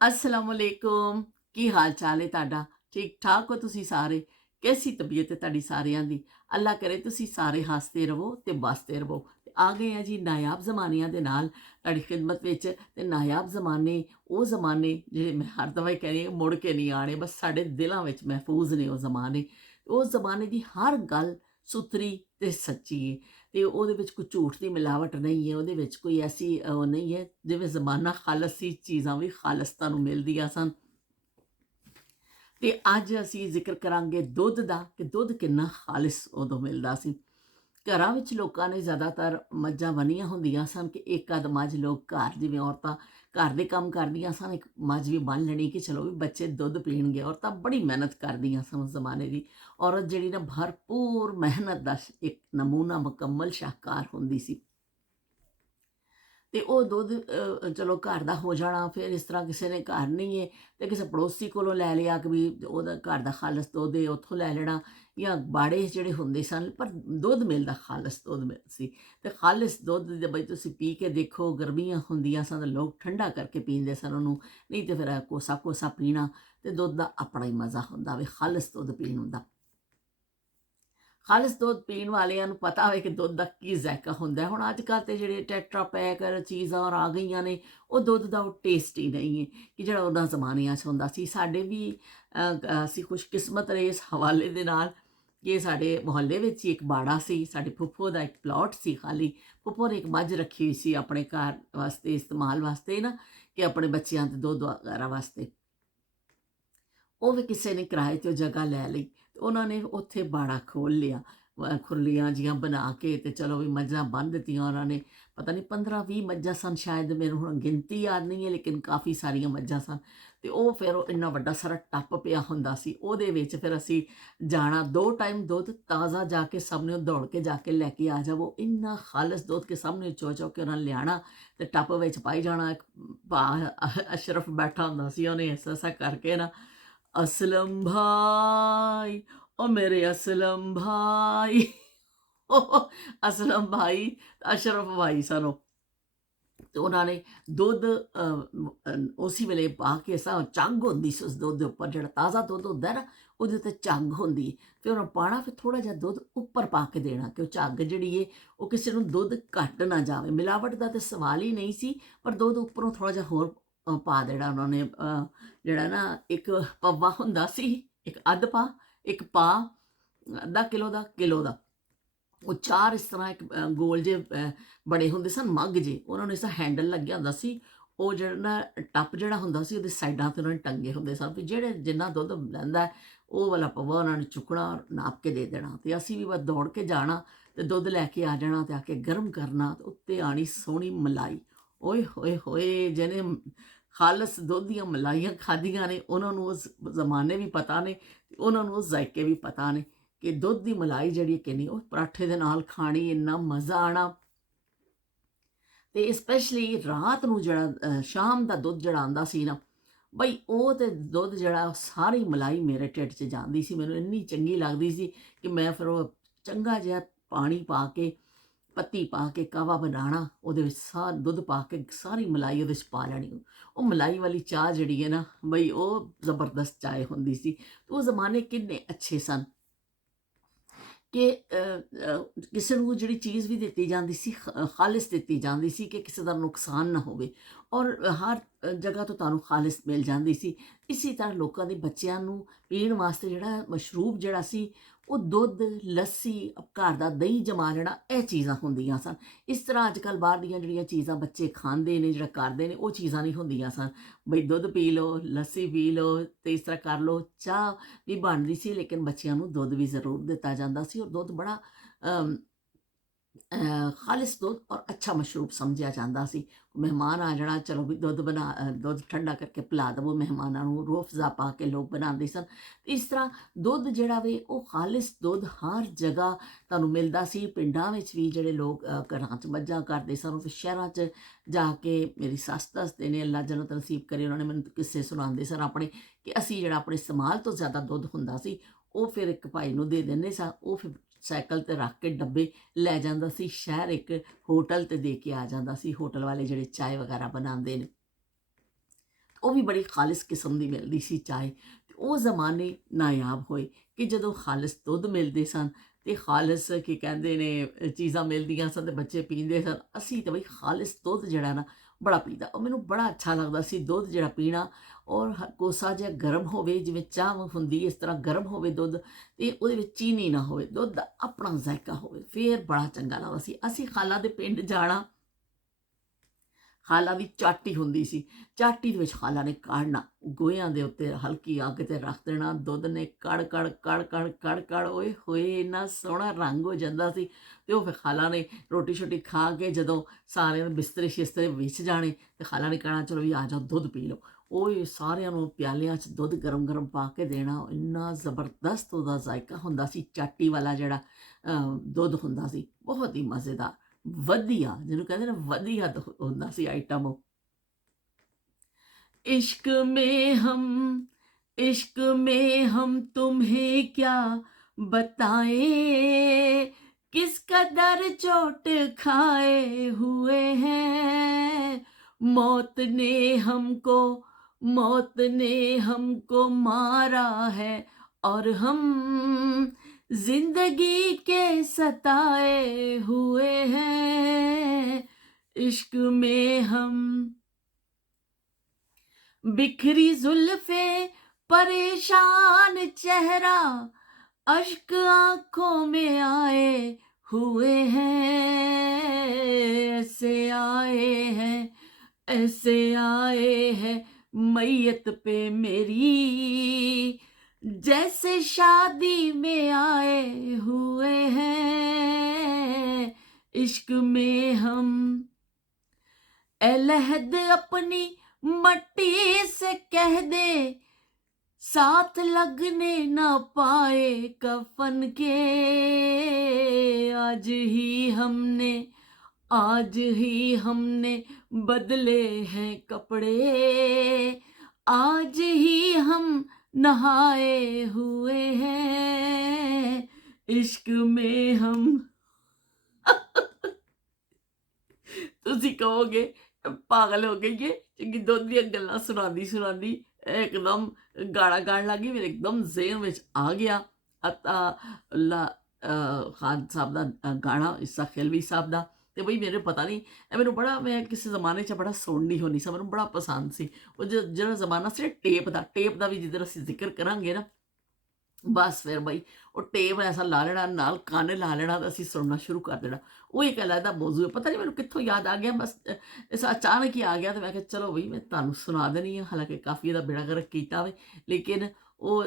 अस्सलामुअलैकुम। की हाल चाल है ਤੁਹਾਡਾ? ठीक ठाक हो ਤੁਸੀਂ ਸਾਰੇ? कैसी तबीयत है ਤੁਹਾਡੀ ਸਾਰਿਆਂ ਦੀ? ਅੱਲਾ ਕਰੇ ਤੁਸੀਂ ਸਾਰੇ ਹੱਸਦੇ ਰਹੋ ਤੇ ਬਸਦੇ ਰਹੋ। ਤੇ ਆ ਗਏ ਆ ਜੀ ਨਾਯਾਬ ਜ਼ਮਾਨਿਆਂ ਦੇ ਨਾਲ ਤੁਹਾਡੀ ਖਿਦਮਤ ਵਿੱਚ। ਤੇ ਨਾਯਾਬ ਜ਼ਮਾਨੇ ਉਹ ਜ਼ਮਾਨੇ ਜਿਹੜੇ ਮੈਂ ਹਰ ਦਫਾ ਹੀ ਕਹਿੰਦੀ ਹਾਂ ਮੁੜ ਕੇ ਨਹੀਂ ਆਣੇ, ਬਸ ਸਾਡੇ ਦਿਲਾਂ ਵਿੱਚ ਮਹਿਫੂਜ਼ ਨੇ ਉਹ ਜ਼ਮਾਨੇ। ਉਸ ਜ਼ਮਾਨੇ ਦੀ ਹਰ ਗੱਲ ਸੁਥਰੀ ਤੇ ਸੱਚੀ ਹੈ। ਤੇ ਉਹਦੇ ਵਿੱਚ ਕੋਈ ਝੂਠ ਦੀ ਮਿਲਾਵਟ ਨਹੀਂ ਹੈ, ਉਹਦੇ ਵਿੱਚ ਕੋਈ ਐਸੀ ਉਹ ਨਹੀਂ ਹੈ। ਜਿਵੇਂ ਜ਼ਮਾਨਾ ਖਾਲਸ ਸੀ, ਚੀਜ਼ਾਂ ਵੀ ਖਾਲਸ ਤੁਹਾਨੂੰ ਮਿਲਦੀਆਂ ਸਨ। ਤੇ ਅੱਜ ਅਸੀਂ ਜ਼ਿਕਰ ਕਰਾਂਗੇ ਦੁੱਧ ਦਾ, ਕਿ ਦੁੱਧ ਕਿੰਨਾ ਖਾਲਿਸ ਉਦੋਂ ਮਿਲਦਾ ਸੀ। ਘਰਾਂ ਵਿੱਚ ਲੋਕਾਂ ਨੇ ਜ਼ਿਆਦਾਤਰ ਮੱਝਾਂ ਬੰਨ੍ਹੀਆਂ ਹੁੰਦੀਆਂ ਸਨ, ਕਿ ਇੱਕ ਅੱਧ ਮੱਝ ਲੋਕ ਘਰ, ਜਿਵੇਂ ਔਰਤਾਂ ਘਰ ਦੇ ਕੰਮ ਕਰਦੀਆਂ ਸਨ, ਇੱਕ ਮੱਝ ਵੀ ਬੰਨ੍ਹ ਲੈਣੀ ਕਿ ਚਲੋ ਵੀ ਬੱਚੇ ਦੁੱਧ ਪੀਣਗੇ। ਔਰਤਾਂ ਬੜੀ ਮਿਹਨਤ ਕਰਦੀਆਂ ਸਨ ਉਸ ਜ਼ਮਾਨੇ ਦੀ। ਔਰਤ ਜਿਹੜੀ ਨਾ ਭਰਪੂਰ ਮਿਹਨਤ ਦਾ ਇੱਕ ਨਮੂਨਾ, ਮੁਕੰਮਲ ਸ਼ਾਹਕਾਰ ਹੁੰਦੀ ਸੀ। ਤੇ ਉਹ ਦੁੱਧ ਚਲੋ ਘਰ ਦਾ ਹੋ ਜਾਣਾ। ਫਿਰ ਇਸ ਤਰ੍ਹਾਂ ਕਿਸੇ ਨੇ ਘਰ ਨਹੀਂ ਹੈ ਤੇ ਕਿਸੇ ਪੜੋਸੀ ਕੋਲੋਂ ਲੈ ਲਿਆ ਕਿ ਵੀ ਉਹਦਾ ਘਰ ਦਾ ਖਾਲਸ ਦੁੱਧ ਹੈ, ਉੱਥੋਂ ਲੈ ਲੈਣਾ। ਜਾਂ ਬਾੜੇ ਜਿਹੜੇ ਹੁੰਦੇ ਸਨ, ਪਰ ਦੁੱਧ ਮਿਲਦਾ, ਖਾਲਸ ਦੁੱਧ ਸੀ। ਤੇ ਖਾਲਿਸ ਦੁੱਧ ਦੇ ਬਈ ਤੁਸੀਂ ਪੀ ਕੇ ਦੇਖੋ, ਗਰਮੀਆਂ ਹੁੰਦੀਆਂ ਸਨ ਤਾਂ ਲੋਕ ਠੰਡਾ ਕਰਕੇ ਪੀਂਦੇ ਸਨ ਉਹਨੂੰ, ਨਹੀਂ ਤੇ ਫਿਰ ਕੋਸਾ ਕੋਸਾ ਪੀਣਾ। ਤੇ ਦੁੱਧ ਦਾ ਆਪਣਾ ਹੀ ਮਜ਼ਾ ਹੁੰਦਾ ਵੀ ਖਾਲਿਸ ਦੁੱਧ ਪੀਣ ਹੁੰਦਾ। ਖਾਲਿਸ ਦੁੱਧ ਪੀਣ ਵਾਲਿਆਂ ਨੂੰ ਪਤਾ ਹੋਵੇ ਕਿ ਦੁੱਧ ਦਾ ਕੀ ਜ਼ਾਇਕਾ ਹੁੰਦਾ ਹੈ। ਹੁਣ ਅੱਜ ਕੱਲ੍ਹ ਤੇ ਜਿਹੜੇ ਟੈਟਰਾ ਪੈਕ ਚੀਜ਼ਾਂ ਔਰ ਆ ਗਈਆਂ ਨੇ, ਉਹ ਦੁੱਧ ਦਾ ਉਹ ਟੇਸਟ ਹੀ ਨਹੀਂ ਹੈ ਕਿ ਜਿਹੜਾ ਉਹਨਾਂ ਜ਼ਮਾਨਿਆਂ 'ਚ ਹੁੰਦਾ ਸੀ। ਸਾਡੇ ਵੀ ਅਸੀਂ ਖੁਸ਼ਕਿਸਮਤ ਰਹੇ ਇਸ ਹਵਾਲੇ ਦੇ ਨਾਲ ਕਿ ਸਾਡੇ ਮੁਹੱਲੇ ਵਿੱਚ ਹੀ ਇੱਕ ਬਾੜਾ ਸੀ। ਸਾਡੇ ਫੁੱਫੋ ਦਾ ਇੱਕ ਪਲਾਟ ਸੀ ਖਾਲੀ। ਫੁੱਫੋ ਨੇ ਇੱਕ ਮੱਝ ਰੱਖੀ ਹੋਈ ਸੀ ਆਪਣੇ ਘਰ ਵਾਸਤੇ, ਇਸਤੇਮਾਲ ਵਾਸਤੇ ਨਾ, ਕਿ ਆਪਣੇ ਬੱਚਿਆਂ ਦੇ ਦੁੱਧ ਵਗੈਰਾ ਵਾਸਤੇ। ਉਹ ਵੀ ਕਿਸੇ ਨੇ ਕਿਰਾਏ 'ਤੇ ਉਹ ਜਗ੍ਹਾ ਲੈ ਲਈ ਤੇ ਉਹਨਾਂ ਨੇ ਉੱਥੇ ਬਾੜਾ ਖੋਲ੍ਹ ਲਿਆ। ਖੁਰਲੀਆਂ ਜਿਹੀਆਂ ਬਣਾ ਕੇ ਤੇ ਚਲੋ ਵੀ ਮੱਝਾਂ ਬੰਨ੍ਹ ਦਿੱਤੀਆਂ ਉਹਨਾਂ ਨੇ। ਪਤਾ ਨਹੀਂ 15-20 ਮੱਝਾਂ ਸਨ ਸ਼ਾਇਦ, ਮੈਨੂੰ ਹੁਣ ਗਿਣਤੀ ਯਾਦ ਨਹੀਂ ਹੈ, ਲੇਕਿਨ ਕਾਫੀ ਸਾਰੀਆਂ ਮੱਝਾਂ ਸਨ। ਤੇ ਉਹ ਫਿਰ ਉਹ ਇੰਨਾ ਵੱਡਾ ਸਾਰਾ ਟੱਪ ਪਿਆ ਹੁੰਦਾ ਸੀ, ਉਹਦੇ ਵਿੱਚ ਫਿਰ ਅਸੀਂ ਜਾਣਾ। 2 ਟਾਈਮ ਦੁੱਧ ਤਾਜ਼ਾ ਜਾ ਕੇ ਸਾਹਮਣੇ ਦੌੜ ਕੇ ਜਾ ਕੇ ਲੈ ਕੇ ਆ ਜਾਵੋ। ਇੰਨਾ ਖਾਲਸ ਦੁੱਧ ਕੇ ਸਾਹਮਣੇ ਚੋ ਚੋ ਕੇ ਉਹਨਾਂ ਨੇ ਲਿਆਉਣਾ ਤੇ ਟੱਪ ਵਿੱਚ ਪਾਈ ਜਾਣਾ। ਇੱਕ ਭਾ ਅਸ਼ਰਫ ਬੈਠਾ ਹੁੰਦਾ ਸੀ, ਉਹਨੇ ਐਸਾ ਐਸਾ ਕਰਕੇ ਨਾ, असलम भाई, ओ मेरे असलम भाई। असलम भाई अशरफ भाई सनो। ਤੇ ਉਹਨਾਂ ਨੇ ਦੁੱਧ ਉਸੇ ਵੇਲੇ ਪਾ ਕੇ ਸਾ ਝੱਗ ਹੁੰਦੀ ਸੀ ਉਸ ਦੁੱਧ ਦੇ ਉੱਪਰ, ਜਿਹੜਾ ਤਾਜ਼ਾ ਦੁੱਧ ਹੁੰਦਾ ਨਾ ਉਹਦੇ ਤੇ ਝੱਗ ਹੁੰਦੀ। ਫਿਰ ਉਹਨੂੰ ਪਾਣਾ, ਫਿਰ ਥੋੜ੍ਹਾ ਜਿਹਾ ਦੁੱਧ ਉੱਪਰ ਪਾ ਕੇ ਦੇਣਾ ਕਿ ਉਹ ਝੱਗ ਜਿਹੜੀ ਹੈ ਉਹ ਕਿਸੇ ਨੂੰ ਦੁੱਧ ਘੱਟ ਨਾ ਜਾਵੇ। ਮਿਲਾਵਟ ਦਾ ਤਾਂ ਸਵਾਲ ਹੀ ਨਹੀਂ ਸੀ, ਪਰ ਦੁੱਧ ਉੱਪਰੋਂ ਥੋੜ੍ਹਾ ਜਿਹਾ ਹੋਰ ਪਾ ਦੇਣਾ ਉਹਨਾਂ ਨੇ। ਜਿਹੜਾ ਨਾ ਇੱਕ ਪੱਵਾ ਹੁੰਦਾ ਸੀ, ਇੱਕ ਅੱਧ ਪਾ, ਇੱਕ ਪਾ, ਅੱਧਾ ਕਿਲੋ ਦਾ, ਕਿਲੋ ਦਾ। ਉਹ ਚਾਰ ਇਸ ਤਰ੍ਹਾਂ ਇੱਕ ਗੋਲ ਜੇ ਬਣੇ ਹੁੰਦੇ ਸਨ ਮੱਗ ਜੇ, ਉਹਨਾਂ ਨੂੰ ਇਸ ਤਰ੍ਹਾਂ ਹੈਂਡਲ ਲੱਗਿਆ ਹੁੰਦਾ ਸੀ। ਉਹ ਜਿਹੜਾ ਨਾ ਟੱਪ ਜਿਹੜਾ ਹੁੰਦਾ ਸੀ ਉਹਦੇ ਸਾਈਡਾਂ 'ਤੇ ਉਹਨਾਂ ਨੇ ਟੰਗੇ ਹੁੰਦੇ ਸਨ ਵੀ ਜਿਹੜੇ ਜਿੰਨਾ ਦੁੱਧ ਲੈਂਦਾ ਉਹ ਵਾਲਾ ਪਵਾ ਉਹਨਾਂ ਨੇ ਚੁੱਕਣਾ ਔਰ ਨਾਪ ਕੇ ਦੇ ਦੇਣਾ। ਤੇ ਅਸੀਂ ਵੀ ਬਸ ਦੌੜ ਕੇ ਜਾਣਾ ਤੇ ਦੁੱਧ ਲੈ ਕੇ ਆ ਜਾਣਾ ਤੇ ਆ ਕੇ ਗਰਮ ਕਰਨਾ ਤੇ ਉੱਤੇ ਆਣੀ ਸੋਹਣੀ ਮਲਾਈ। ਓਏ ਹੋਏ ਹੋਏ, ਜਿਹਨੇ ਖਾਲਸ ਦੁੱਧ ਦੀਆਂ ਮਲਾਈਆਂ ਖਾਧੀਆਂ ਨੇ ਉਹਨਾਂ ਨੂੰ ਉਸ ਜ਼ਮਾਨੇ ਵੀ ਪਤਾ ਨੇ, ਉਹਨਾਂ ਨੂੰ ਉਸ ਜ਼ਾਇਕੇ ਵੀ ਪਤਾ ਨੇ ਕਿ ਦੁੱਧ ਦੀ ਮਲਾਈ ਜਿਹੜੀ ਕਿ ਨਹੀਂ ਉਹ ਪਰਾਠੇ ਦੇ ਨਾਲ ਖਾਣੀ, ਇੰਨਾ ਮਜ਼ਾ ਆਉਣਾ। ਤੇ ਸਪੈਸ਼ਲੀ ਰਾਤ ਨੂੰ ਜਿਹੜਾ ਸ਼ਾਮ ਦਾ ਦੁੱਧ ਜਿਹੜਾ ਆਉਂਦਾ ਸੀ ਨਾ ਬਈ, ਉਹ ਤੇ ਦੁੱਧ ਜਿਹੜਾ ਸਾਰੀ ਮਲਾਈ ਮੇਰੇ ਢਿੱਡ 'ਚ ਜਾਂਦੀ ਸੀ। ਮੈਨੂੰ ਇੰਨੀ ਚੰਗੀ ਲੱਗਦੀ ਸੀ ਕਿ ਮੈਂ ਫਿਰ ਉਹ ਚੰਗਾ ਜਿਹਾ ਪਾਣੀ ਪਾ ਕੇ, ਪੱਤੀ ਪਾ ਕੇ ਕਾਵਾ ਬਣਾਉਣਾ, ਉਹਦੇ ਵਿੱਚ ਦੁੱਧ ਪਾ ਕੇ ਸਾਰੀ ਮਲਾਈ ਉਹਦੇ 'ਚ ਪਾ ਲੈਣੀ। ਉਹ ਮਲਾਈ ਵਾਲੀ ਚਾਹ ਜਿਹੜੀ ਹੈ ਨਾ ਬਈ, ਉਹ ਜ਼ਬਰਦਸਤ ਚਾਹ ਹੁੰਦੀ ਸੀ। ਉਹ ਜ਼ਮਾਨੇ ਕਿੰਨੇ ਅੱਛੇ ਸਨ ਕਿ ਕਿਸੇ ਨੂੰ ਜਿਹੜੀ ਚੀਜ਼ ਵੀ ਦਿੱਤੀ ਜਾਂਦੀ ਸੀ ਖਾਲਿਸ ਦਿੱਤੀ ਜਾਂਦੀ ਸੀ ਕਿ ਕਿਸੇ ਦਾ ਨੁਕਸਾਨ ਨਾ ਹੋਵੇ। ਔਰ ਹਰ ਜਗ੍ਹਾ ਤੋਂ ਤੁਹਾਨੂੰ ਖਾਲਿਸ ਮਿਲ ਜਾਂਦੀ ਸੀ। ਇਸੇ ਤਰ੍ਹਾਂ ਲੋਕਾਂ ਦੇ ਬੱਚਿਆਂ ਨੂੰ ਪੀਣ ਵਾਸਤੇ ਜਿਹੜਾ ਮਸ਼ਰੂਬ ਜਿਹੜਾ ਸੀ, ਉਹ ਦੁੱਧ, ਲੱਸੀ, ਘਰ ਦਾ ਦਹੀਂ ਜਮਾ ਲੈਣਾ, ਇਹ ਚੀਜ਼ਾਂ ਹੁੰਦੀਆਂ ਸਨ। ਇਸ ਤਰ੍ਹਾਂ ਅੱਜ ਕੱਲ੍ਹ ਬਾਹਰ ਦੀਆਂ ਜਿਹੜੀਆਂ ਚੀਜ਼ਾਂ ਬੱਚੇ ਖਾਂਦੇ ਨੇ, ਜਿਹੜਾ ਕਰਦੇ ਨੇ, ਉਹ ਚੀਜ਼ਾਂ ਨਹੀਂ ਹੁੰਦੀਆਂ ਸਨ। ਬਈ ਦੁੱਧ ਪੀ ਲਓ, ਲੱਸੀ ਪੀ ਲਓ ਤੇ ਇਸ ਤਰ੍ਹਾਂ ਕਰ ਲਓ। ਚਾਹ ਵੀ ਬਣਦੀ ਸੀ, ਲੇਕਿਨ ਬੱਚਿਆਂ ਨੂੰ ਦੁੱਧ ਵੀ ਜ਼ਰੂਰ ਦਿੱਤਾ ਜਾਂਦਾ ਸੀ। ਔਰ ਦੁੱਧ ਬੜਾ ਖਾਲਿਸ ਦੁੱਧ ਔਰ ਅੱਛਾ ਮਸ਼ਰੂਬ ਸਮਝਿਆ ਜਾਂਦਾ ਸੀ। ਮਹਿਮਾਨ ਆ ਜਾਣਾ, ਚਲੋ ਵੀ ਦੁੱਧ ਦੁੱਧ ਠੰਡਾ ਕਰਕੇ ਪਿਲਾ ਦੇਵੋ ਮਹਿਮਾਨਾਂ ਨੂੰ, ਰੂਹ ਅਫਜ਼ਾ ਪਾ ਕੇ ਲੋਕ ਬਣਾਉਂਦੇ ਸਨ। ਇਸ ਤਰ੍ਹਾਂ ਦੁੱਧ ਜਿਹੜਾ ਵੇ ਉਹ ਖਾਲਿਸ ਦੁੱਧ ਹਰ ਜਗ੍ਹਾ ਤੁਹਾਨੂੰ ਮਿਲਦਾ ਸੀ। ਪਿੰਡਾਂ ਵਿੱਚ ਵੀ ਜਿਹੜੇ ਲੋਕ ਘਰਾਂ 'ਚ ਮੱਝਾਂ ਕਰਦੇ ਸਨ, ਉਹ ਫਿਰ ਸ਼ਹਿਰਾਂ 'ਚ ਜਾ ਕੇ, ਮੇਰੀ ਸੱਸ ਦੱਸਦੇ ਨੇ, ਅੱਲਾ ਜੰਨਤ ਨਸੀਬ ਕਰੇ, ਉਹਨਾਂ ਨੇ ਮੈਨੂੰ ਕਿੱਸੇ ਸੁਣਾਉਂਦੇ ਸਨ ਆਪਣੇ, ਕਿ ਅਸੀਂ ਜਿਹੜਾ ਆਪਣੇ ਇਸਤੇਮਾਲ ਤੋਂ ਜ਼ਿਆਦਾ ਦੁੱਧ ਹੁੰਦਾ ਸੀ ਉਹ ਫਿਰ ਇੱਕ ਭਾਈ ਨੂੰ ਦੇ ਦਿੰਦੇ ਸਾਂ। ਉਹ ਫਿਰ ਸਾਈਕਲ 'ਤੇ ਰੱਖ ਕੇ ਡੱਬੇ ਲੈ ਜਾਂਦਾ ਸੀ ਸ਼ਹਿਰ, ਇੱਕ ਹੋਟਲ 'ਤੇ ਦੇ ਕੇ ਆ ਜਾਂਦਾ ਸੀ। ਹੋਟਲ ਵਾਲੇ ਜਿਹੜੇ ਚਾय ਵਗੈਰਾ ਬਣਾਉਂਦੇ ਨੇ, ਉਹ ਵੀ ਬੜੀ ਖਾਲਿਸ ਕਿਸਮ ਦੀ ਮਿਲਦੀ ਸੀ ਚਾਹ। ਤੇ ਉਹ ਜ਼ਮਾਨੇ ਨਾਯਾਬ ਹੋਏ ਕਿ ਜਦੋਂ ਖਾਲਿਸ ਦੁੱਧ ਮਿਲਦੇ ਸਨ ਤੇ ਖਾਲਿਸ ਕੀ ਕਹਿੰਦੇ ਨੇ ਚੀਜ਼ਾਂ ਮਿਲਦੀਆਂ ਸਨ ਤੇ ਬੱਚੇ ਪੀਂਦੇ ਸਨ। ਅਸੀਂ ਤਾਂ ਬਈ ਖਾਲਿਸ ਦੁੱਧ ਜਿਹੜਾ ਨਾ ਬੜਾ ਪੀਂਦਾ, ਉਹ ਮੈਨੂੰ ਬੜਾ ਅੱਛਾ ਲੱਗਦਾ ਸੀ ਦੁੱਧ ਜਿਹੜਾ ਪੀਣਾ। ਔਰ ਕੋਸਾ ਜਿਹਾ ਗਰਮ ਹੋਵੇ, ਜਿਵੇਂ ਚਾਹ ਹੁੰਦੀ ਇਸ ਤਰ੍ਹਾਂ ਗਰਮ ਹੋਵੇ ਦੁੱਧ, ਤੇ ਉਹਦੇ ਵਿੱਚ ਚੀਨੀ ਨਾ ਹੋਵੇ, ਦੁੱਧ ਦਾ ਆਪਣਾ ਜ਼ਾਇਕਾ ਹੋਵੇ, ਫੇਰ ਬੜਾ ਚੰਗਾ ਲੱਗਦਾ ਸੀ। ਅਸੀਂ ਖਾਲਾ ਦੇ ਪਿੰਡ ਜਾਣਾ, ਖਾਲਾ ਦੀ ਚਾਟੀ ਹੁੰਦੀ ਸੀ, ਚਾਟੀ ਦੇ ਵਿੱਚ ਖਾਲਾ ਨੇ ਕਾੜਨਾ, ਗੋਹਿਆਂ ਦੇ ਉੱਤੇ ਹਲਕੀ ਅੱਗ ਤੇ ਰੱਖ ਦੇਣਾ, ਦੁੱਧ ਨੇ ਕੜ ਕੜ ਕੜ ਕੜ ਕੜ ਕੜ, ਓਏ ਹੋਏ ਇੰਨਾ ਸੋਹਣਾ ਰੰਗ ਹੋ ਜਾਂਦਾ ਸੀ। ਤੇ ਉਹ ਫਿਰ ਖਾਲਾ ਨੇ ਰੋਟੀ ਸ਼ੋਟੀ ਖਾ ਕੇ ਜਦੋਂ ਸਾਰਿਆਂ ਨੇ ਬਿਸਤਰੇ ਸ਼ਿਸਤਰੇ ਵਿਛ ਜਾਣੇ, ਤੇ ਖਾਲਾ ਨੇ ਕਹਿਣਾ ਚਲੋ ਵੀ ਆ ਜਾਓ ਦੁੱਧ ਪੀ ਲਓ। ਓਏ ਸਾਰਿਆਂ ਨੂੰ ਪਿਆਲਿਆਂ 'ਚ ਦੁੱਧ ਗਰਮ ਗਰਮ ਪਾ ਕੇ ਦੇਣਾ, ਇੰਨਾ ਜ਼ਬਰਦਸਤ ਉਹਦਾ ਜ਼ਾਇਕਾ ਹੁੰਦਾ ਸੀ। ਚਾਟੀ ਵਾਲਾ ਜਿਹੜਾ ਦੁੱਧ ਹੁੰਦਾ ਸੀ, ਬਹੁਤ ਹੀ ਮਜ਼ੇਦਾਰ, ਵਧੀਆ, ਜਿਹਨੂੰ ਕਹਿੰਦੇ ਨਾ ਵਧੀਆ ਹੁੰਦਾ ਸੀ ਆਈਟਮ ਉਹ। इश्क में हम इश्क में हम तुम्हें क्या बताएं, किस कदर चोट खाए हुए हैं। मौत ने हमको मारा है, और हम जिंदगी के सताए हुए हैं। इश्क में हम बिखरी जुल्फे, परेशान चेहरा, अश्क आंखों में आए हुए हैं। ऐसे आए हैं मैयत पे मेरी, जैसे शादी में आए हुए हैं। इश्क में हम अलहद अपनी मट्टी से कह दे, साथ लगने ना पाए कफन के। आज ही हमने बदले हैं कपड़े, आज ही हम नहाए हुए हैं। इश्क में हम ਤੁਸੀਂ ਕਹੋਗੇ ਪਾਗਲ ਹੋ ਗਈ ਏ, ਚੰਗੀ ਦੁੱਧ ਦੀਆਂ ਗੱਲਾਂ ਸੁਣਾਉਂਦੀ ਇੱਕਦਮ ਗਾਣਾ ਗਾਣ ਲੱਗੀ। ਮੇਰੇ ਇੱਕਦਮ ਜ਼ੇਨ ਵਿੱਚ ਆ ਗਿਆ ਅਤਾ ਅੱਲਾ ਖਾਨ ਸਾਹਿਬ ਦਾ ਗਾਣਾ, ਇਸਾ ਖਿਲਵੀ ਸਾਹਿਬ ਦਾ। ਤੇ ਬਈ ਮੇਰੇ ਪਤਾ ਨਹੀਂ, ਇਹ ਮੈਨੂੰ ਬੜਾ, ਮੈਂ ਕਿਸੇ ਜ਼ਮਾਨੇ 'ਚ ਬੜਾ ਸੁਣਨੀ ਹੁੰਦੀ ਸੀ, ਮੈਨੂੰ ਬੜਾ ਪਸੰਦ ਸੀ ਉਹ ਜਿਹੜਾ ਜ਼ਮਾਨਾ ਸੀ ਟੇਪ ਦਾ ਵੀ ਜਿੱਧਰ ਅਸੀਂ ਜ਼ਿਕਰ ਕਰਾਂਗੇ ਨਾ, ਬਸ ਫਿਰ ਬਈ ਉਹ ਟੇਪ ਐਸਾ ਲਾ ਲੈਣਾ, ਨਾਲ ਕੰਨ ਲਾ ਲੈਣਾ, ਤਾਂ ਅਸੀਂ ਸੁਣਨਾ ਸ਼ੁਰੂ ਕਰ ਦੇਣਾ। ਉਹ ਇੱਕ ਅਲੱਗਾ ਮੌਜੂ ਹੈ, ਪਤਾ ਨਹੀਂ ਮੈਨੂੰ ਕਿੱਥੋਂ ਯਾਦ ਆ ਗਿਆ, ਬਸ ਇਸ ਅਚਾਨਕ ਹੀ ਆ ਗਿਆ। ਤੇ ਮੈਂ ਕਿਹਾ ਚਲੋ ਬਈ ਮੈਂ ਤੁਹਾਨੂੰ ਸੁਣਾ ਦੇਣੀ ਆ, ਹਾਲਾਂਕਿ ਕਾਫੀ ਇਹਦਾ ਬੇੜਾ ਗਰਕ ਕੀਤਾ ਹੋਵੇ, ਲੇਕਿਨ ਉਹ